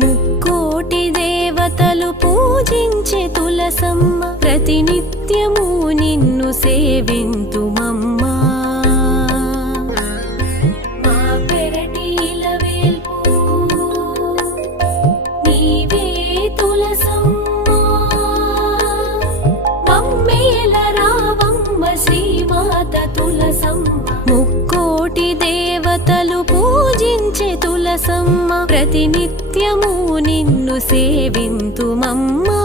ముక్కోటి దేవతలు పూజించే తులసమ్మ ప్రతినిత్యము నిన్ను సేవింతుమమ్మా. మా పెరటి ఇలవేల్పు నీవే తులసమ్మ, మమ్మేల రావమ్మ శ్రీమాత తులసమ్మ. ముక్కోటి దేవతలు పూజించే తులసమ్మ ప్రతినిత్యము నిన్ను సేవింతుమమ్మా.